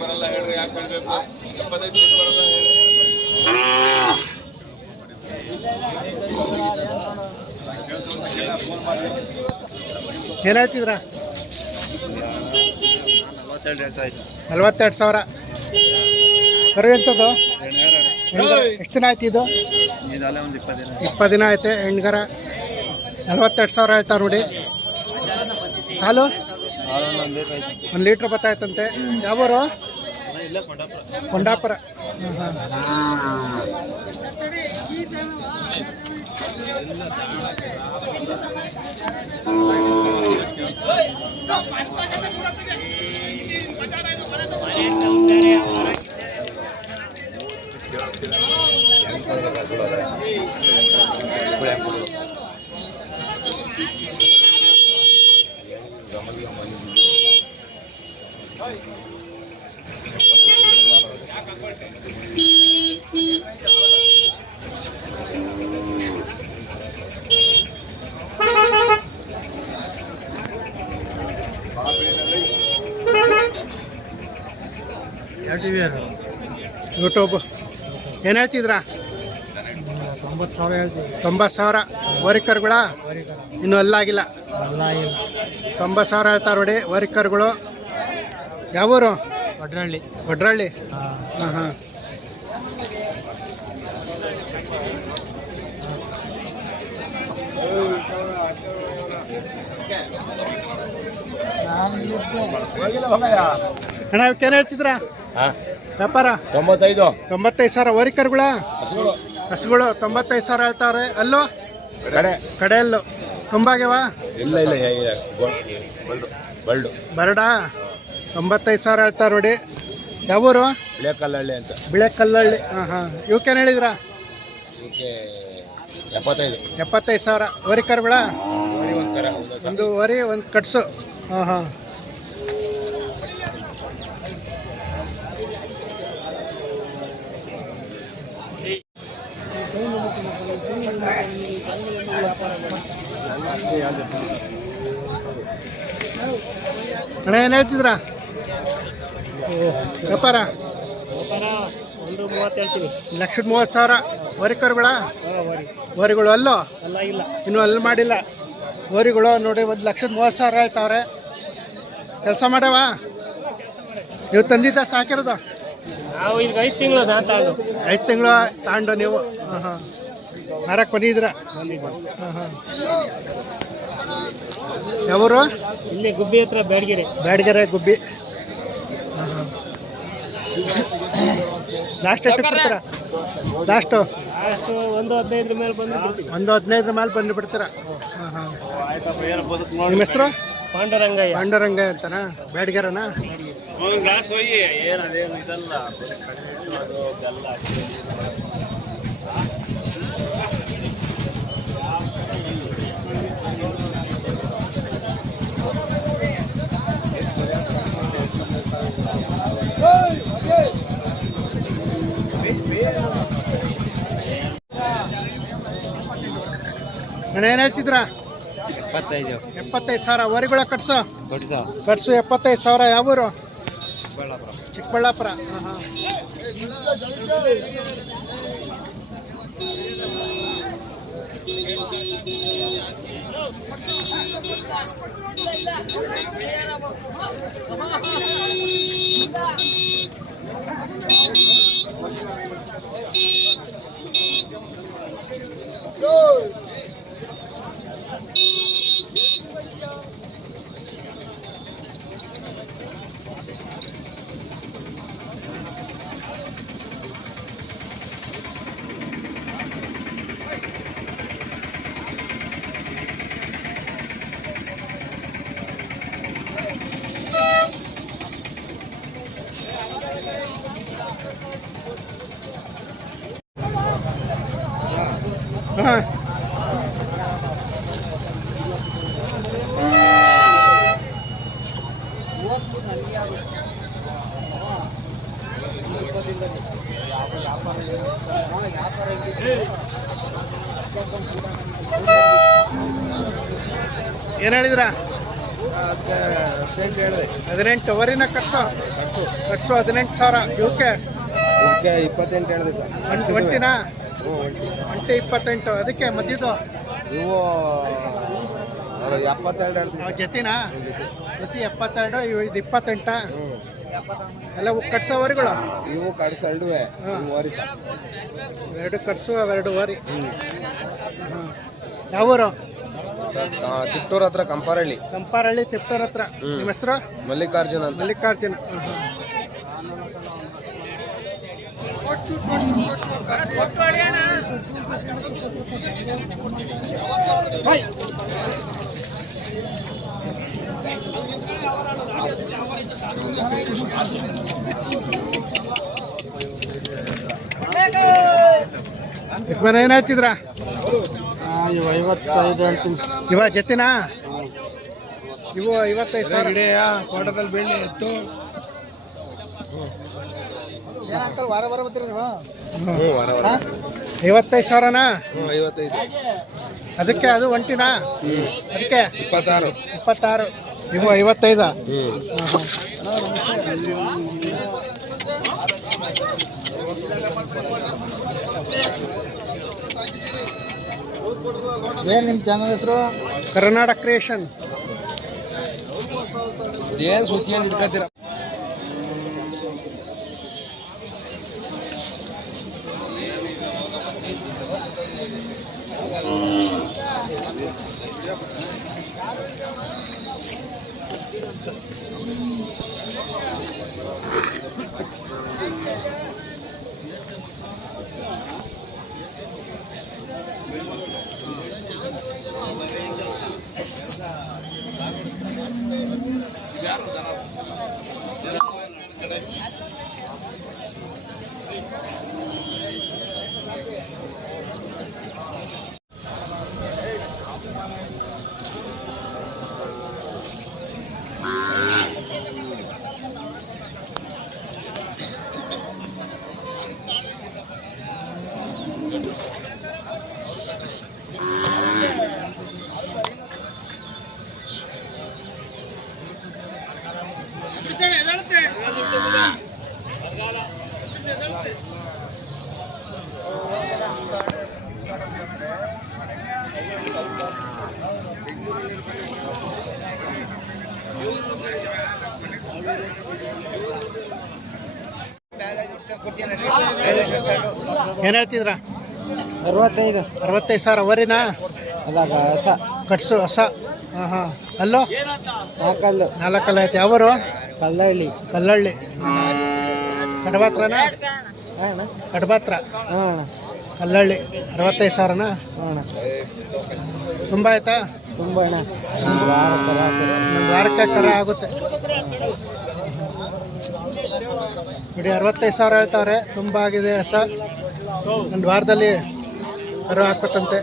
ಬರಲ್ಲ ಹೇಳ್ರಿ, ಯಾಕೆ ಹೇಳ್ಬೇಕು? 75 ಬರಲ್ಲ ಏನು ಹೇಳ್ತಿದ್ರ? 42,000. ಕರು ಎಂಥದ್ದು? ಎಷ್ಟು ದಿನ ಆಯ್ತು ಇದು? 20 ದಿನ ಐತೆ. ಹೆಣ್ಗರ 42,000 ಹೇಳ್ತಾರೆ ನೋಡಿ. ಹಾಲು 1 ಲೀಟ್ರ್ ಬತ್ತಾಯ್ತಂತೆ. ಯಾವೂರು? ಕೊಂಡಾಪುರ. ಯೂಟ್ಯೂಬ್ ಏನು ಹೇಳ್ತಿದ್ರಾ? 90,000 ಹೇಳ್ತೀವಿ. 90,000 ವರಿಕರ್ಗಳ ಇನ್ನೂ ಅಲ್ಲಾಗಿಲ್ಲ. 90,000 ಹೇಳ್ತಾರೆ ನೋಡಿ ವರಿಕರ್ಗಳು. ಯಾವೂರು? ಒಡ್ರಳ್ಳಿ. ಒಡ್ರಳ್ಳಿ. ಹಾಂ ಹಾಂ. ಅಣ್ಣ ಇವಕ್ಕೇನು ಹೇಳ್ತಿದ್ರಾ ವ್ಯಾಪಾರ? 95,000 ವರಿಕರ್ಗಳ ಹಸುಗಳು 95,000 ಹೇಳ್ತಾರೆ. ಅಲ್ಲೋ ಕಡೆಯಲ್ಲೂ ತುಂಬಾಗ್ಯವ? ಇಲ್ಲ ಬರಡ 95,000 ಹೇಳ್ತಾರೆ ನೋಡಿ. ಯಾವೂರು? ಬಿಳೆಕಲ್ಲಹಳ್ಳಿ ಅಂತ. ಬಿಳೆಕಲ್ಲಹಳ್ಳಿ. ಹಾಂ ಹಾಂ. ಇವಕ್ಕೇನು ಹೇಳಿದ್ರ? ಇವಕ್ಕೆ 75,000 ವರಿಕರ್ಗಳ. ಒಂದು ವರಿ ಒಂದು ಕಟ್ಸು. ಹಾಂ ಹಾಂ. ಅಣ್ಣ ಏನು ಹೇಳ್ತಿದ್ರ ವ್ಯಾಪಾರ? 1,30,000 ವರಿಕರುಗಳ ವರಿಗಳು. ಅಲ್ಲೋ ಇನ್ನೂ ಅಲ್ಲಿ ಮಾಡಿಲ್ಲ ವರಿಗಳು ನೋಡಿ. 1,30,000 ಹೇಳ್ತಾವ್ರೆ. ಕೆಲಸ ಮಾಡ್ಯಾವ? ನೀವು ತಂದಿದ್ದ ಸಾಕಿರೋದು? 5 ತಿಂಗಳು 5 ತಿಂಗಳು ತಾಂಡು ನೀವು. ಹಾಂ ಹಾಂ. ಮಾರಕ್ಕೆ ಬಂದಿದ್ರ? ಹಾಂ ಹಾಂ. ಯಾವೂರು? ಇಲ್ಲಿ ಗುಬ್ಬಿ ಹತ್ರ ಬ್ಯಾಡಗೆರೆ ಗುಬ್ಬಿ. ಹಾಂ ಹಾಂ. ಲಾಸ್ಟ್ ಎಷ್ಟಕ್ಕೆ ಬಿಡ್ತೀರಾ? ಲಾಸ್ಟು 1,15 ಮೇಲೆ ಬಂದು 1,15 ಮೇಲೆ ಬಂದು ಬಿಡ್ತೀರಾ? ಹಾಂ ಹಾಂ. ನಿಮ್ಮ ಹೆಸರು? ಪಾಂಡುರಂಗಯ್ಯ ಅಂತನಾ? ಬ್ಯಾಡಗೆರೆನಾ? ಅಣ್ಣ ಏನು ಹೇಳ್ತಿದ್ರ? 75,000 ವರಿಗಳ ಕಟ್ಸು 75,000. ಯಾವೂರು? ಚಿಕ್ಕಬಳ್ಳಾಪುರ. ಹಾಂ ಹಾಂ. ಹಾಂ. ಏನು ಹೇಳಿದ್ರ? 18 ವರಿನ ಕಟ್ಸು 18,000 ಇವಕ್ಕೆ 28 ಹೇಳಿದೆ ಸರ್. ಒಂಟಿನ ಒಂಟಿ 28 ಅದಕ್ಕೆ ಮದ್ದಿದ್ದು ಇವು 72 ಹೇಳ್ತೀವಿ. ಜೊತೆನಾ ಜೊತೆ 72 ಇದು 28 ಎಲ್ಲ ಕಟ್ಸೋವರಿಗಳು ಇವು ಕಡಿಸ ಎರಡುವೆ ವರಿ ಸರ್. 2 ಕಟ್ಸು 2 ವರಿ. ಯಾವೂರು? ತಿಟ್ಟೂರ್ ಹತ್ರ ಕಂಪಾರಳ್ಳಿ. ಕಂಪಾರಳ್ಳಿ ತಿಪ್ಟೂರ್ ಹತ್ರ. ನಿಮ್ಮ ಹೆಸರು? ಮಲ್ಲಿಕಾರ್ಜುನ್ ಅಂತ. ಮಲ್ಲಿಕಾರ್ಜುನ. ಏನ್ ಹೇಳ್ತಿದ್ರ? 55 ಅಂತೀನಿ. ಇವ ಜೊತೆನಾ? ಇವು 55,000. ಫೋಟೋದಲ್ಲಿ ಬೆಳ್ಳಿ ಎತ್ತು. ವಾರ ವಾರ ಬರ್ತೀರಿ ನೀವು? 55,000ನಾ? 55. ಅದಕ್ಕೆ ಅದು ಒಂಟಿನಾ? ಅದಕ್ಕೆ 26. ಇವು 55. ಏನು ನಿಮ್ಮ ಚಾನಲ್ ಹೆಸರು? ಕರ್ನಾಟಕ ಕ್ರಿಯೇಷನ್. ಏನು ಸುತ್ತಿಯನ್ನು ಹಿಡ್ಕೊತೀರ? ಏನು ಹೇಳ್ತಿದ್ರ? 65. 65,000 ವರಿನಾ? ಅಲ್ಲ ಹೊಸ ಕಟ್ಸು ಹೊಸ. ಅಲ್ಲೋ 4 4 ಐತೆ. ಯಾವರು? ಕಲ್ಲಹಳ್ಳಿ. ಕಲ್ಲಹಳ್ಳಿ. ಕಡಬಾತ್ರನಾ? ಅಣ್ಣ ಕಡಬಾತ್ರ. ಹಾಂ ಕಲ್ಲಹಳ್ಳಿ. 65,000ನಾ? ಅಣ್ಣ ತುಂಬ ಆಯ್ತಾ? ತುಂಬ ಅಣ್ಣ. ಒಂದು ವಾರ ಥರ ಒಂದು ವಾರಕ್ಕೆ ಕರ ಆಗುತ್ತೆ ನೋಡಿ. 65,000 ಹೇಳ್ತಾವ್ರೆ. ತುಂಬ ಆಗಿದೆ ಹೊಸ. ಒಂದು ವಾರದಲ್ಲಿ ಕರು ಹಾಕತ್ತಂತೆ.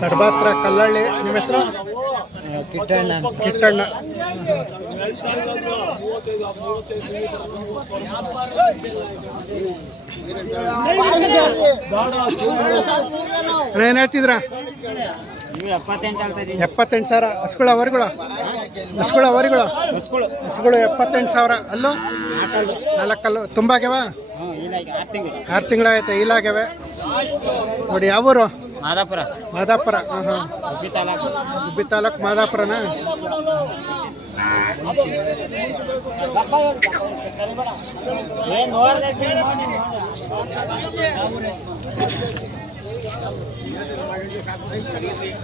ಕಡಬಾತ್ರ ಕಲ್ಲಹಳ್ಳಿ. ನಿಮ್ಮ ಹೆಸರು? ಕಿಟ್ಟಣ್ಣ. ಕಿಟ್ಟಣ್ಣ. ಏನು ಹೇಳ್ತಿದ್ರ? 78,000. ಹಸ್ಗಳ ವರಿಗಳು? ಹಸ್ಗಳ ವರಿಗಳು? ಹಸ್ಗಳು 78,000. ಅಲ್ಲೂ 4 ತುಂಬ ಆಗ್ಯಾವ? 6 ತಿಂಗಳಾಗೈತೆ. ಈಲಾಗ್ಯಾವೆ ನೋಡಿ. ಯಾವೂರು? ಮಾದಾಪುರ. ಮಾದಾಪುರ. ಗುಬ್ಬಿ ತಾಲೂಕು ಮಾದಾಪುರನಾ?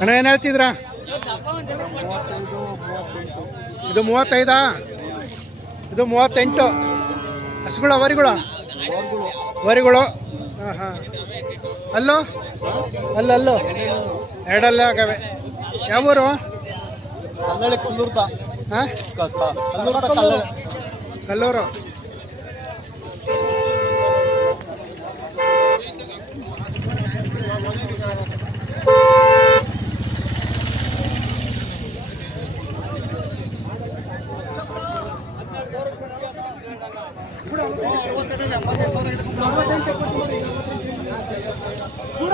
ಅಣ್ಣ ಏನು ಹೇಳ್ತಿದ್ರ? ಇದು 35. ಇದು 38. ಹಸುಗಳ ವರಿಗಳು? ವರಿಗಳು. ಅಲ್ಲೋ ಅಲ್ಲಲ್ಲೋ ಎರಡಲ್ಲೇ ಆಗವೆ. ಯಾವೂರು? ಕಲ್ಲಹಳ್ಳಿ. ಕಲ್ಲೂರ್ದ. ಹಾಂ ಕಲ್ಲೂರು. ಕೂಡ